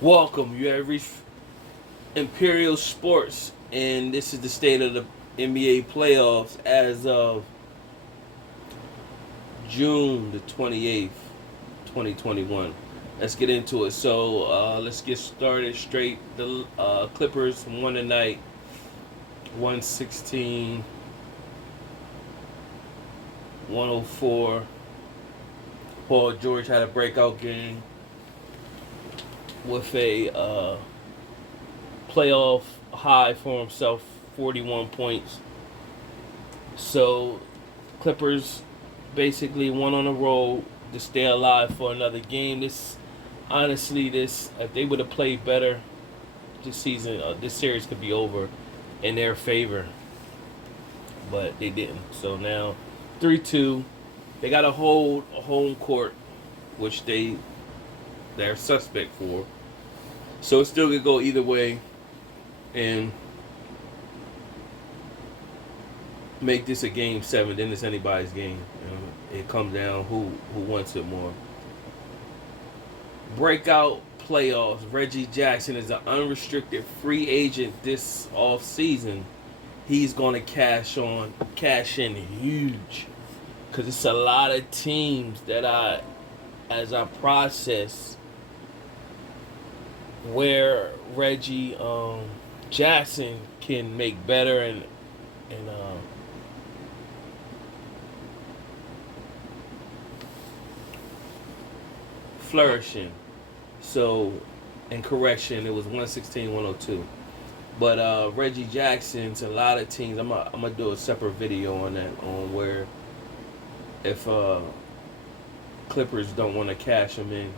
Welcome. You have reached Imperial Sports, and this is the state of the NBA playoffs as of June the 28th, 2021. Let's get into it. Let's get started straight. The Clippers won tonight, 116, 104. Paul George had a breakout game with a playoff high for himself, 41 points. So Clippers basically won on the road to stay alive for another game. This if they would have played better this season, this series could be over in their favor, but they didn't. So now 3-2, they got to hold a home court, which they're suspect for. So it still could go either way, and make this a game seven. Then it's anybody's game. It comes down who wants it more. Breakout playoffs. Reggie Jackson is an unrestricted free agent this off season. He's gonna cash in huge, because it's a lot of teams that as I process where Reggie Jackson can make better and flourishing. So, in correction, it was 116, 102. But Reggie Jackson's a lot of teams. I'm gonna do a separate video on that, on where if Clippers don't want to cash him in,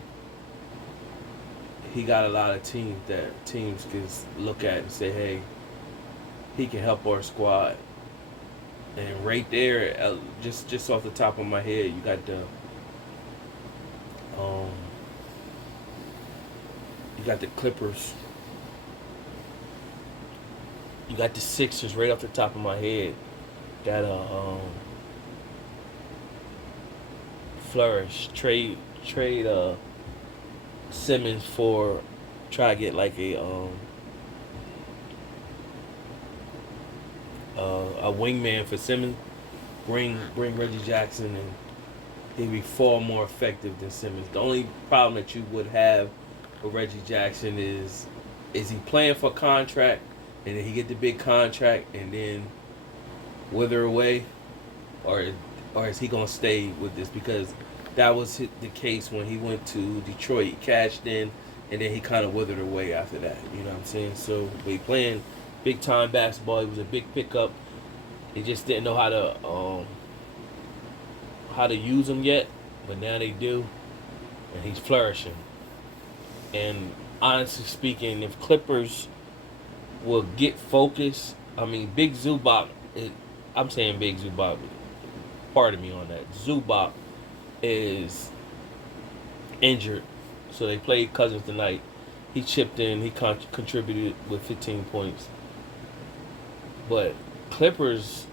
he got a lot of teams that teams can look at and say, hey, he can help our squad. And right there, just off the top of my head, um, you got the Clippers. You got the Sixers right off the top of my head that flourish. Trade Simmons for try to get like a wingman for Simmons. Bring Reggie Jackson, and he'd be far more effective than Simmons. The only problem that you would have with Reggie Jackson is he playing for a contract, and then he get the big contract and then wither away, or is he gonna stay with this? Because that was the case when he went to Detroit. He cashed in, and then he kind of withered away after that. You know what I'm saying? So when he playing big time basketball, he was a big pickup. They just didn't know how to use him yet, but now they do, and he's flourishing. And honestly speaking, if Clippers will get focused, I mean, Big Zubac, I'm saying Big Zubac, pardon me on that. Zubac is injured, so they played Cousins tonight. He chipped in, he contributed with 15 points. But Clippers,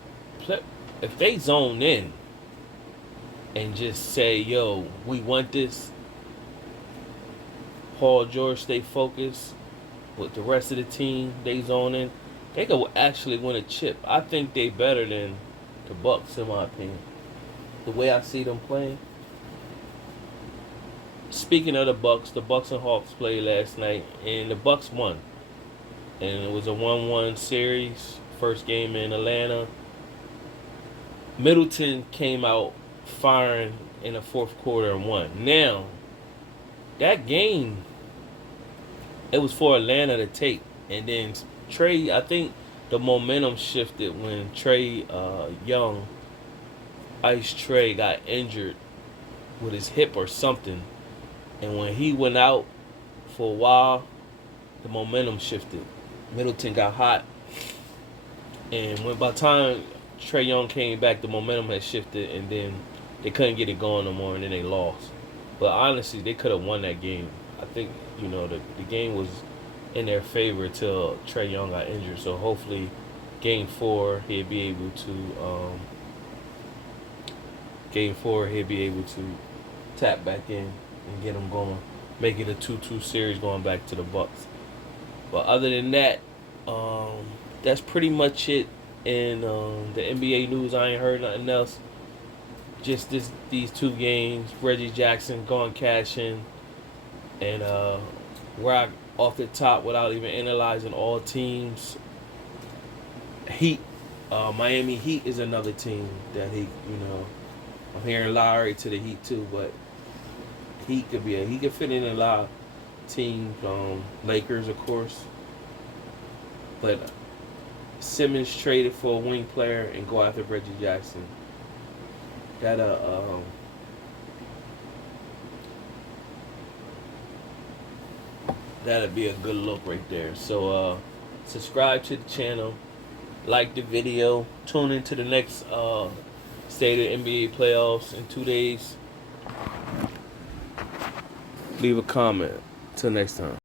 if they zone in and just say, yo, we want this, Paul George stay focused with the rest of the team, they zone in, they could actually win a chip. I think they better than the Bucks, in my opinion. The way I see them playing. Speaking of the Bucks and Hawks played last night, and the Bucks won. And it was a 1-1 series, first game in Atlanta. Middleton came out firing in the fourth quarter and won. Now, that game, it was for Atlanta to take. And then Trey, I think the momentum shifted when Trey Young, Ice Trey, got injured with his hip or something. And when he went out for a while, the momentum shifted. Middleton got hot. And by the time Trey Young came back, the momentum had shifted, and then they couldn't get it going no more, and then they lost. But honestly, they could have won that game. I think, the game was in their favor until Trey Young got injured. So hopefully, Game 4, he'll be able to tap back in and get them going. make it a 2-2 series going back to the Bucks. But other than that, that's pretty much it in the NBA news. I ain't heard nothing else. Just these 2 games. Reggie Jackson going cash in, and where I off the top without even analyzing all teams. Heat, Miami Heat is another team that I'm hearing Lowry to the Heat too, but he could fit in a lot of teams. Lakers, of course, but Simmons traded for a wing player and go after Reggie Jackson. That'd be a good look right there. So subscribe to the channel, like the video, tune into the next State of NBA playoffs in 2 days. Leave a comment. Till next time.